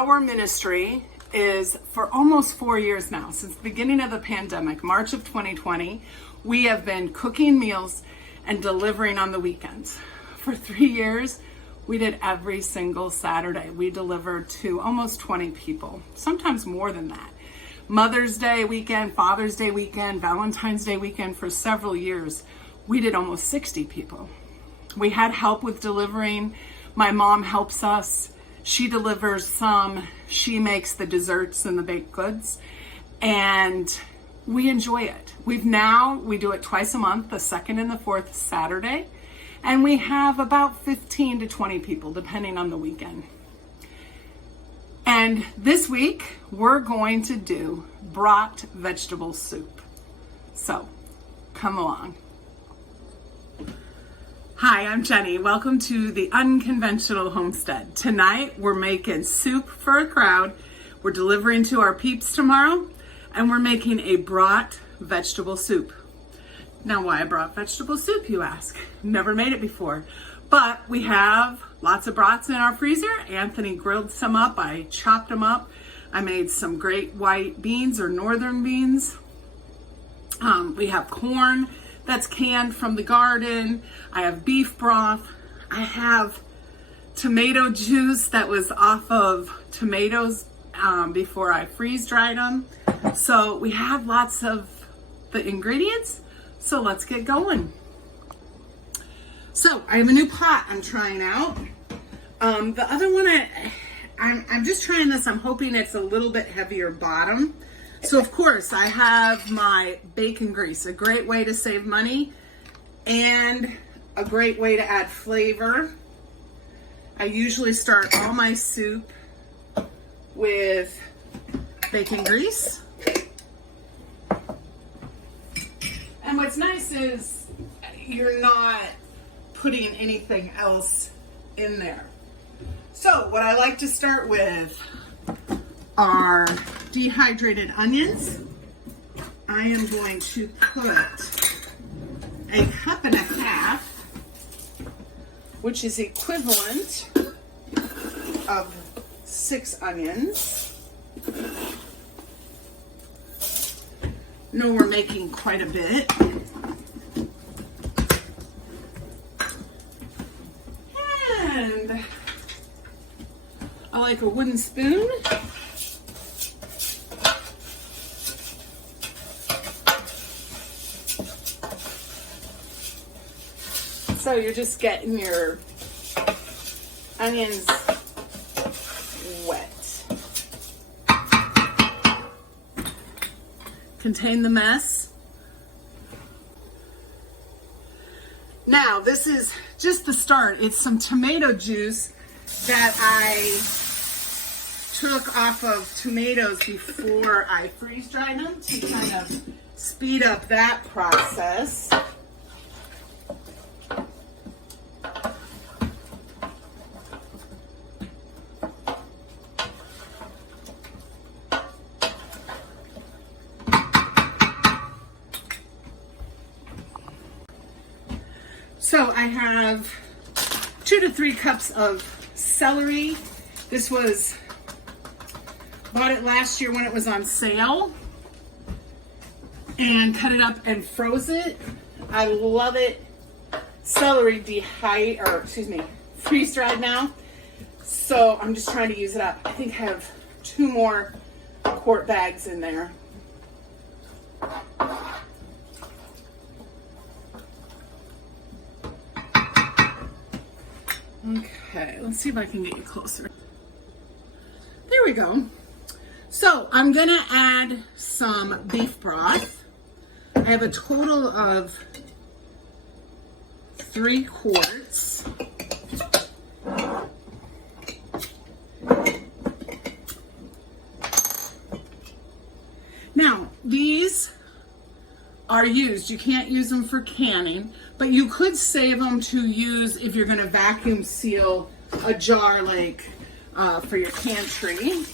our ministry is for almost 4 years now, since the beginning of the pandemic, March of 2020, we have been cooking meals and delivering on the weekends. For 3 years, we did every single Saturday. We delivered to almost 20 people, sometimes more than that. Mother's Day weekend, Father's Day weekend, Valentine's Day weekend, for several years, we did almost 60 people. We had help with delivering. My mom helps us. She delivers some. She makes the desserts and the baked goods, and we enjoy it. We do it twice a month, the second and the fourth Saturday, and we have about 15 to 20 people, depending on the weekend. And this week, we're going to do brat vegetable soup. So, come along. Hi, I'm Jenny. Welcome to the Unconventional Homestead. Tonight, we're making soup for a crowd. We're delivering to our peeps tomorrow, and we're making a brat vegetable soup. Now, why a brat vegetable soup, you ask? Never made it before, but we have lots of brats in our freezer. Anthony grilled some up. I chopped them up. I made some great white beans or northern beans. We have corn that's canned from the garden. I have beef broth. I have tomato juice that was off of tomatoes before I freeze dried them. So we have lots of the ingredients. So let's get going. So I have a new pot I'm trying out. The other one, I'm just trying this. I'm hoping it's a little bit heavier bottom. So of course I have my bacon grease, a great way to save money and a great way to add flavor. I usually start all my soup with bacon grease. And what's nice is you're not putting anything else in there. So what I like to start with are dehydrated onions. I am going to put a cup and a half, which is equivalent of 6 onions. No, we're making quite a bit. And I like a wooden spoon. So you're just getting your onions wet. Contain the mess. Now, this is just the start. It's some tomato juice that I took off of tomatoes before I freeze dried them to kind of speed up that process. So I have 2 to 3 cups of celery. This was, bought it last year when it was on sale and cut it up and froze it. I love it. Celery freeze dried now. So I'm just trying to use it up. I think I have 2 more quart bags in there. Okay, let's see if I can get you closer. There we go. So I'm gonna add some beef broth. I have a total of 3 quarts. Now, these are used. You can't use them for canning, but you could save them to use if you're going to vacuum seal a jar like for your pantry.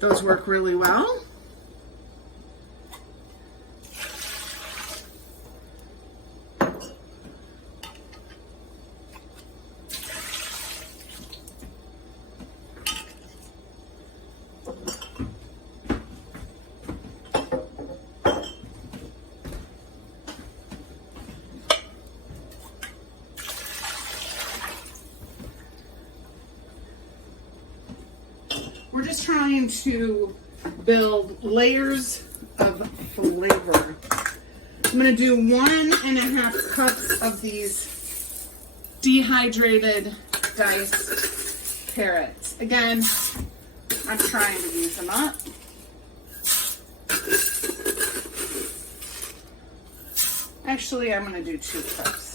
Those work really well. We're just trying to build layers of flavor. I'm gonna do 1.5 cups of these dehydrated diced carrots. Again, I'm trying to use them up. Actually, I'm gonna do 2 cups.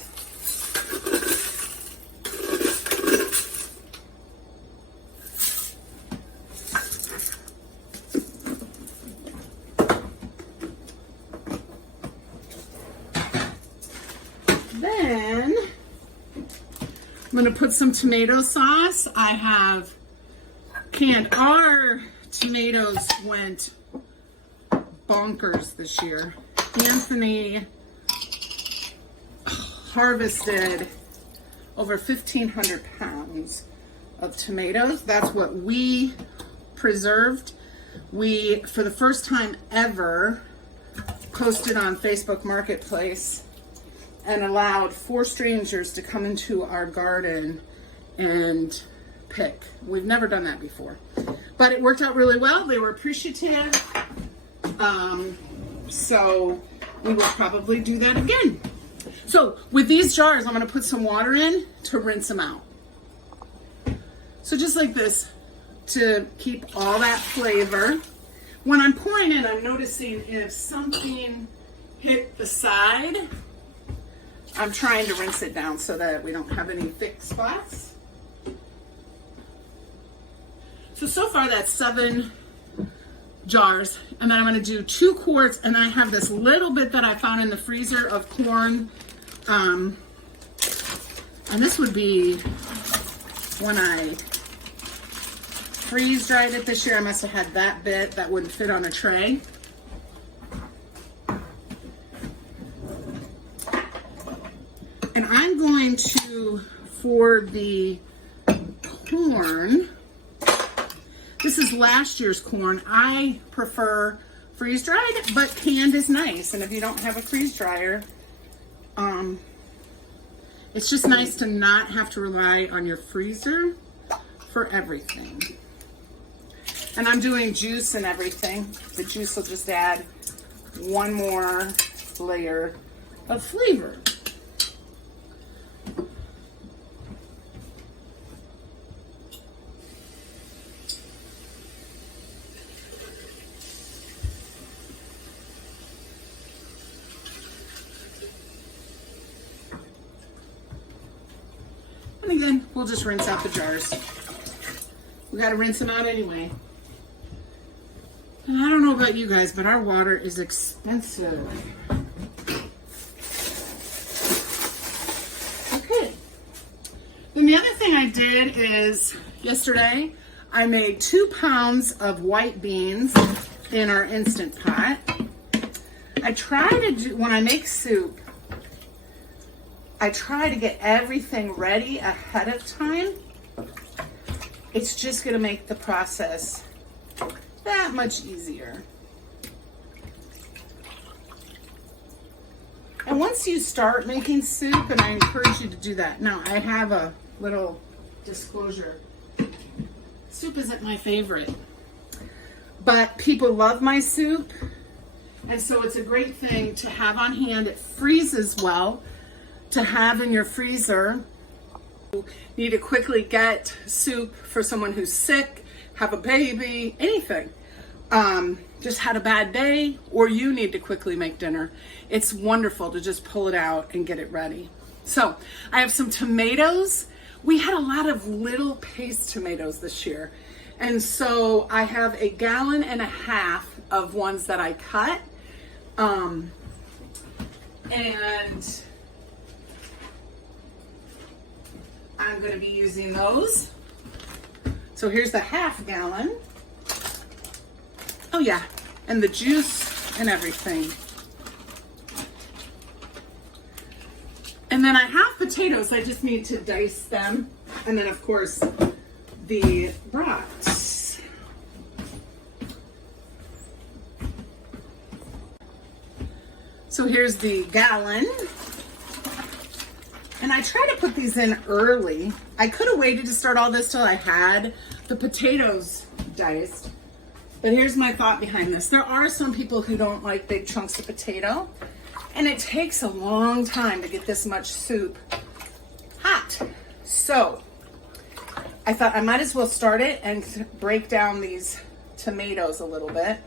Then I'm going to put some tomato sauce. I have canned. Our tomatoes went bonkers this year. Anthony harvested over 1,500 pounds of tomatoes. That's what we preserved. We, for the first time ever, posted on Facebook Marketplace and allowed 4 strangers to come into our garden and pick. We've never done that before, but it worked out really well. They were appreciative. So we will probably do that again. So with these jars, I'm gonna put some water in to rinse them out. So just like this, to keep all that flavor. When I'm pouring in, I'm noticing if something hit the side, I'm trying to rinse it down so that we don't have any thick spots. So far that's 7 jars. And then I'm gonna do 2 quarts, and I have this little bit that I found in the freezer of corn. And this would be when I freeze dried it this year. I must have had that bit that wouldn't fit on a tray. And I'm going to, for the corn, this is last year's corn. I prefer freeze dried, but canned is nice. And if you don't have a freeze dryer, it's just nice to not have to rely on your freezer for everything. And I'm doing juice and everything. The juice will just add one more layer of flavor. And again, we'll just rinse out the jars. We gotta rinse them out anyway. And I don't know about you guys, but our water is expensive. Okay. Then the other thing I did is, yesterday, I made 2 pounds of white beans in our Instant Pot. I try to do, when I make soup, I try to get everything ready ahead of time. It's just gonna make the process that much easier. And once you start making soup, and I encourage you to do that. Now, I have a little disclosure. Soup isn't my favorite, but people love my soup. And so it's a great thing to have on hand. It freezes well to have in your freezer. You need to quickly get soup for someone who's sick, have a baby, anything. Just had a bad day, or you need to quickly make dinner. It's wonderful to just pull it out and get it ready. So I have some tomatoes. We had a lot of little paste tomatoes this year. And so I have 1.5 gallons of ones that I cut. And I'm going to be using those. So here's the 1/2 gallon. Oh yeah, and the juice and everything. And then I have potatoes. I just need to dice them. And then of course the broth. So here's the gallon. And I try to put these in early. I could have waited to start all this till I had the potatoes diced. But here's my thought behind this. There are some people who don't like big chunks of potato, and it takes a long time to get this much soup hot. So I thought I might as well start it and break down these tomatoes a little bit.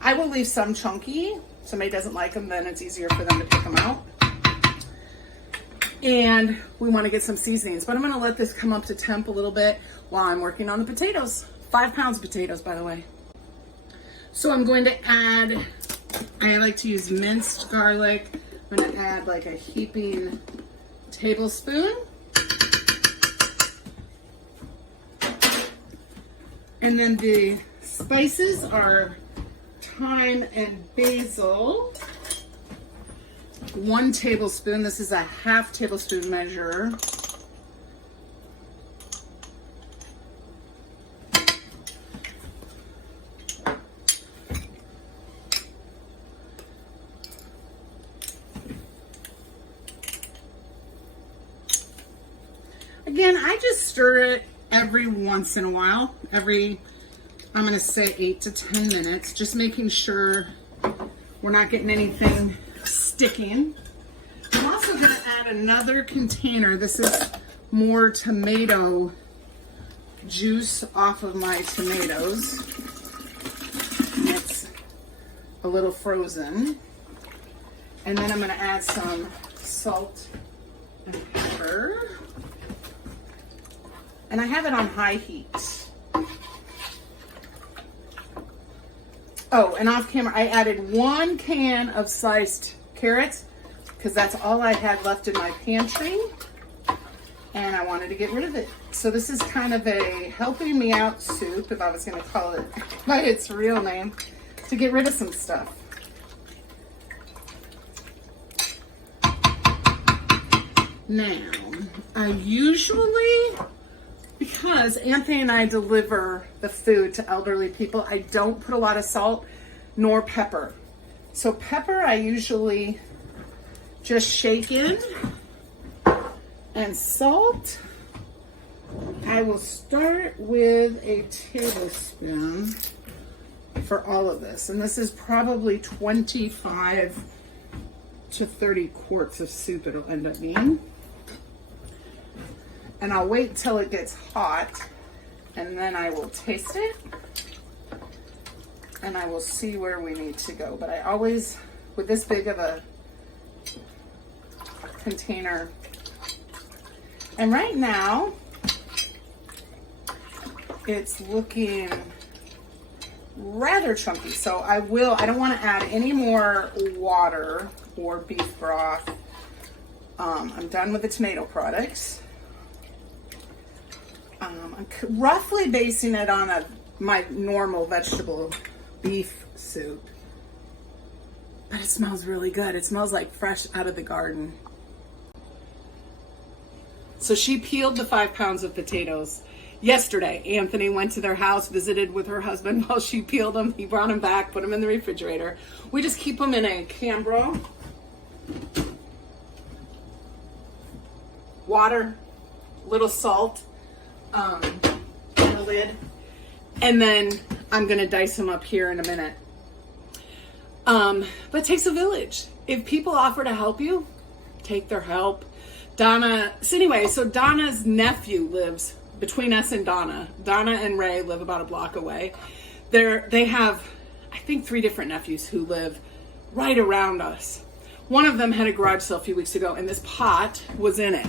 I will leave some chunky. If somebody doesn't like them, then it's easier for them to pick them out. And we want to get some seasonings, but I'm going to let this come up to temp a little bit while I'm working on the potatoes. 5 pounds of potatoes, by the way. So I'm going to add, I like to use minced garlic. I'm going to add like a heaping tablespoon. And then the spices are thyme and basil. 1 tablespoon. This is a half tablespoon measure. Again, I just stir it every once in a while, I'm going to say 8 to 10 minutes, just making sure we're not getting anything sticking. I'm also going to add another container. This is more tomato juice off of my tomatoes. It's a little frozen. And then I'm going to add some salt and pepper. And I have it on high heat. Oh, and off camera, I added 1 can of sliced carrots because that's all I had left in my pantry. And I wanted to get rid of it. So this is kind of a helping me out soup, if I was going to call it by its real name, to get rid of some stuff. Now, I usually, because Anthony and I deliver the food to elderly people, I don't put a lot of salt nor pepper. So pepper I usually just shake in, and salt I will start with a tablespoon for all of this. And this is probably 25 to 30 quarts of soup it'll end up being. And I'll wait till it gets hot, and then I will taste it, and I will see where we need to go. But I always, with this big of a container, and right now, it's looking rather chunky. So I don't want to add any more water or beef broth. I'm done with the tomato products. I'm roughly basing it on my normal vegetable beef soup. But it smells really good. It smells like fresh out of the garden. So she peeled the 5 pounds of potatoes yesterday. Anthony went to their house, visited with her husband while she peeled them. He brought them back, put them in the refrigerator. We just keep them in a Cambro. Water, little salt. The lid, and then I'm gonna dice them up here in a minute. But it takes a village. If people offer to help you, take their help. So Donna's nephew lives between us and Donna. Donna and Ray live about a block away. They have, I think, 3 different nephews who live right around us. One of them had a garage sale a few weeks ago, and this pot was in it.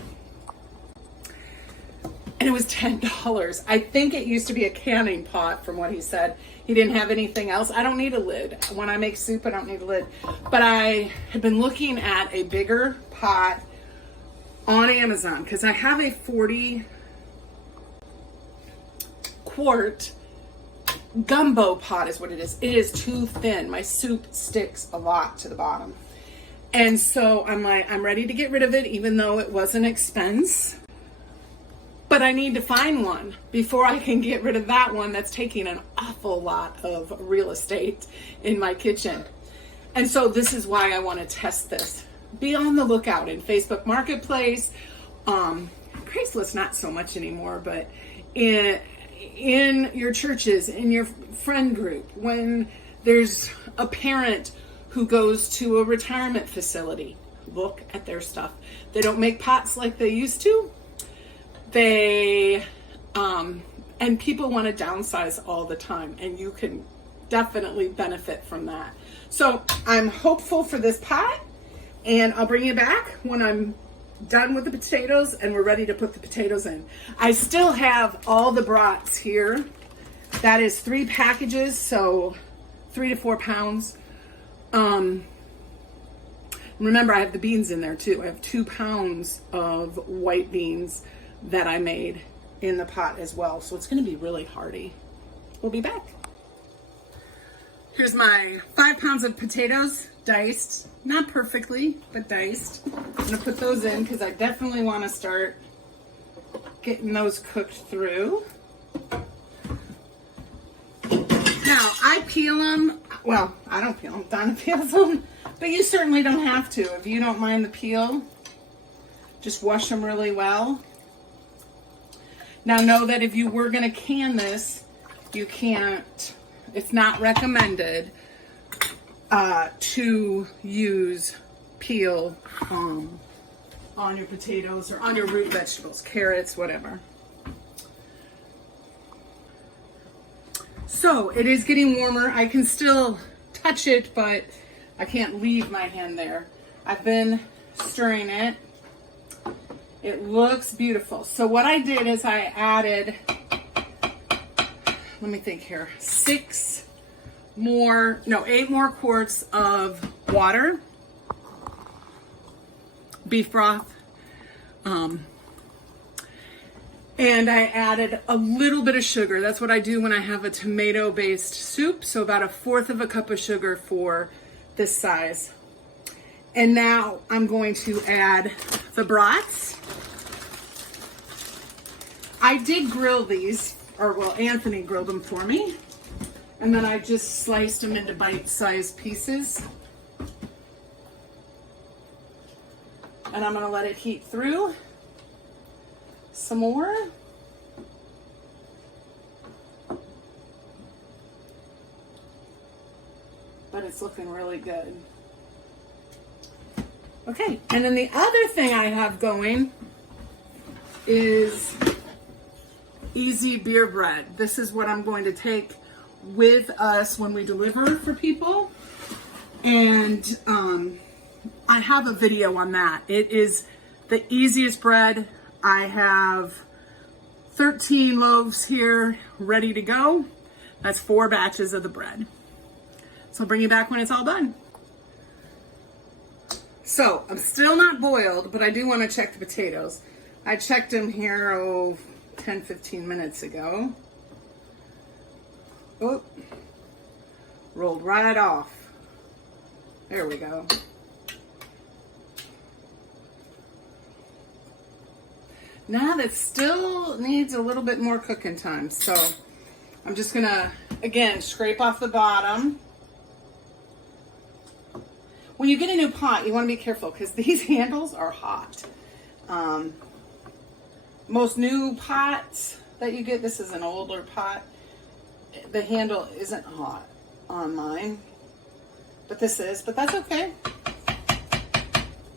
And it was $10. I think it used to be a canning pot, from what he said. He didn't have anything else. I don't need a lid. When I make soup, I don't need a lid. But I had been looking at a bigger pot on Amazon because I have a 40 quart gumbo pot is what it is. It is too thin. My soup sticks a lot to the bottom. And so I'm like, I'm ready to get rid of it, even though it was an expense. But I need to find one before I can get rid of that one that's taking an awful lot of real estate in my kitchen. And so this is why I want to test this. Be on the lookout in Facebook Marketplace. Craigslist, not so much anymore, but in your churches, in your friend group, when there's a parent who goes to a retirement facility, look at their stuff. They don't make pots like they used to. And people want to downsize all the time, and you can definitely benefit from that. So I'm hopeful for this pot, and I'll bring you back when I'm done with the potatoes and we're ready to put the potatoes in. I still have all the brats here. That is 3 packages, so 3 to 4 pounds. Remember, I have the beans in there too. I have 2 pounds of white beans that I made in the pot as well. So it's going to be really hearty. We'll be back. Here's my 5 pounds of potatoes, diced. Not perfectly, but diced. I'm going to put those in because I definitely want to start getting those cooked through. Now, I peel them. Well, I don't peel them. Donna peels them. But you certainly don't have to. If you don't mind the peel, just wash them really well. Now, know that if you were going to can this, you can't, it's not recommended to use peel on your potatoes or on your root vegetables, carrots, whatever. So it is getting warmer. I can still touch it, but I can't leave my hand there. I've been stirring it. It looks beautiful. So what I did is I added, let me think here, 8 more quarts of water, beef broth, and I added a little bit of sugar. That's what I do when I have a tomato-based soup. So about 1/4 cup of sugar for this size. And now I'm going to add the brats. I did grill these, or well, Anthony grilled them for me. And then I just sliced them into bite-sized pieces. And I'm gonna let it heat through some more. But it's looking really good. Okay, and then the other thing I have going is easy beer bread. This is what I'm going to take with us when we deliver for people. And I have a video on that. It is the easiest bread. I have 13 loaves here ready to go. That's 4 batches of the bread. So I'll bring you back when it's all done. So I'm still not boiled, but I do want to check the potatoes. I checked them here, 10, 15 minutes ago. Oh, rolled right off. There we go. Now that still needs a little bit more cooking time. So I'm just gonna, again, scrape off the bottom. When you get a new pot, you want to be careful because these handles are hot. Most new pots that you get, this is an older pot, the handle isn't hot on mine, but this is, but that's okay.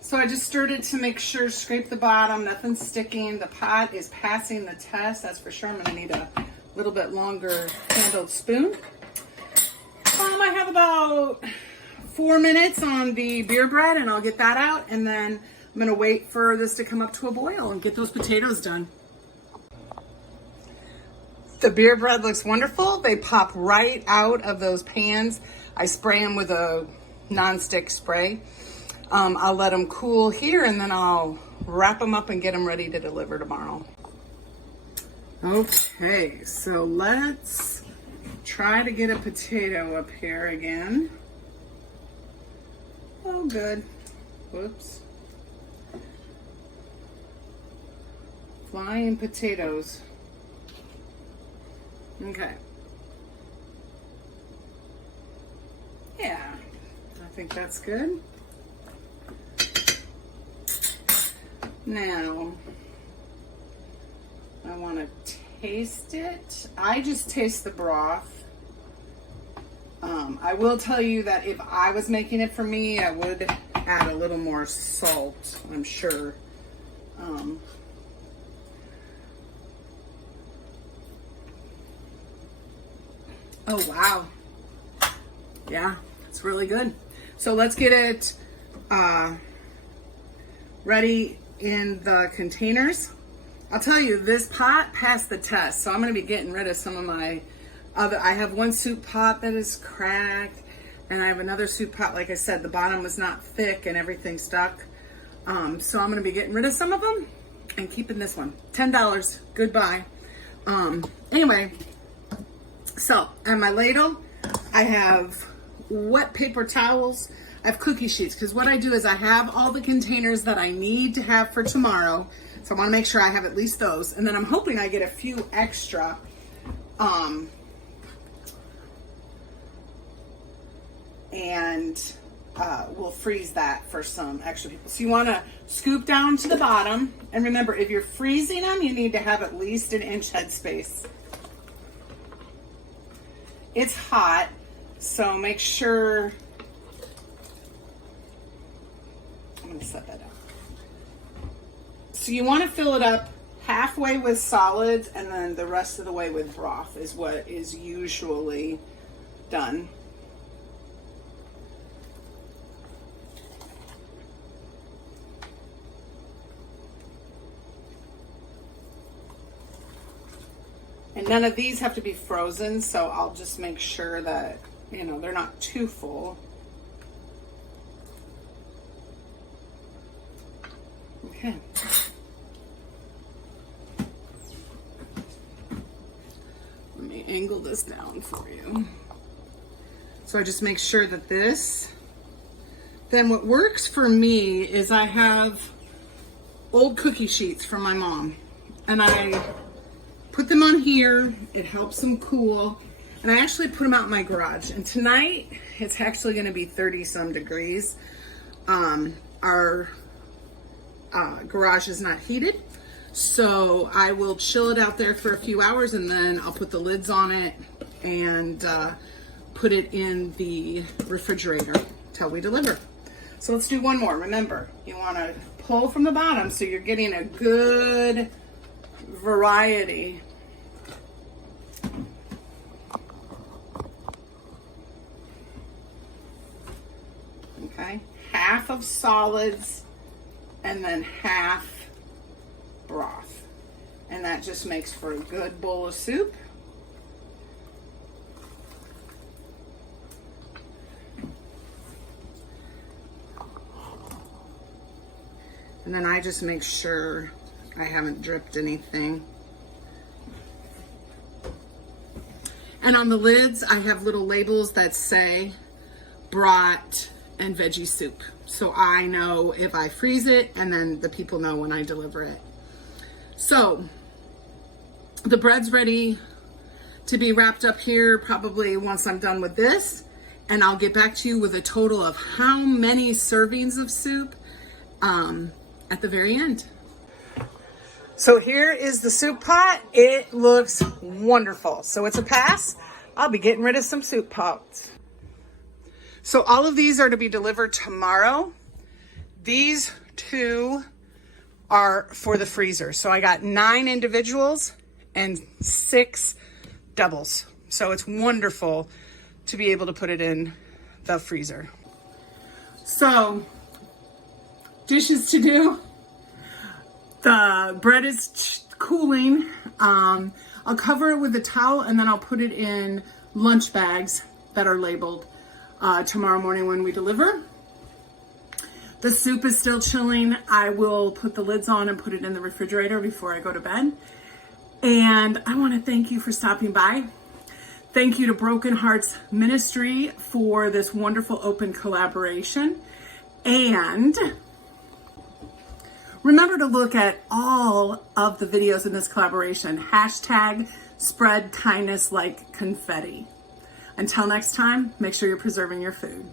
So I just stirred it to make sure, scrape the bottom, nothing's sticking. The pot is passing the test, that's for sure. I'm gonna need a little bit longer handled spoon. I have about 4 minutes on the beer bread and I'll get that out, and then I'm gonna wait for this to come up to a boil and get those potatoes done. The beer bread looks wonderful. They pop right out of those pans. I spray them with a non-stick spray. I'll let them cool here and then I'll wrap them up and get them ready to deliver tomorrow. Okay, so let's try to get a potato up here again. Oh, good. Whoops. Flying potatoes. Okay. Yeah, I think that's good. Now, I want to taste it. I just taste the broth. I will tell you that if I was making it for me, I would add a little more salt, I'm sure. Oh, wow. Yeah, it's really good. So let's get it ready in the containers. I'll tell you, this pot passed the test, so I'm going to be getting rid of some of my other. I have one soup pot that is cracked, and I have another soup pot, like I said, the bottom was not thick and everything stuck. So I'm going to be getting rid of some of them and keeping this one. $10. Goodbye. Anyway, so on my ladle, I have wet paper towels. I have cookie sheets, because what I do is I have all the containers that I need to have for tomorrow. So I want to make sure I have at least those. And then I'm hoping I get a few extra. We'll freeze that for some extra people. So you want to scoop down to the bottom. And remember, if you're freezing them, you need to have at least an inch headspace. It's hot, so make sure. I'm going to set that up. So you want to fill it up halfway with solids, and then the rest of the way with broth is what is usually done. And none of these have to be frozen, so I'll just make sure that, you know, they're not too full. Okay. Let me angle this down for you. So I just make sure that this, then what works for me is I have old cookie sheets from my mom, and I put them on here. It helps them cool. And I actually put them out in my garage. And tonight, it's actually going to be 30 some degrees. Our garage is not heated. So I will chill it out there for a few hours, and then I'll put the lids on it and put it in the refrigerator till we deliver. So let's do one more. Remember, you want to pull from the bottom so you're getting a good variety. Okay, half of solids and then half broth, and that just makes for a good bowl of soup. And then I just make sure I haven't dripped anything. And on the lids, I have little labels that say brat and veggie soup. So I know if I freeze it, and then the people know when I deliver it. So the bread's ready to be wrapped up here probably once I'm done with this. And I'll get back to you with a total of how many servings of soup at the very end. So here is the soup pot. It looks wonderful. So it's a pass. I'll be getting rid of some soup pots. So all of these are to be delivered tomorrow. These two are for the freezer. So I got 9 individuals and 6 doubles. So it's wonderful to be able to put it in the freezer. So dishes to do. The bread is cooling. I'll cover it with a towel, and then I'll put it in lunch bags that are labeled tomorrow morning when we deliver. The soup is still chilling. I will put the lids on and put it in the refrigerator before I go to bed. And I want to thank you for stopping by. Thank you to Broken Hearts Ministry for this wonderful open collaboration. And remember to look at all of the videos in this collaboration. Hashtag spread kindness like confetti. Until next time, make sure you're preserving your food.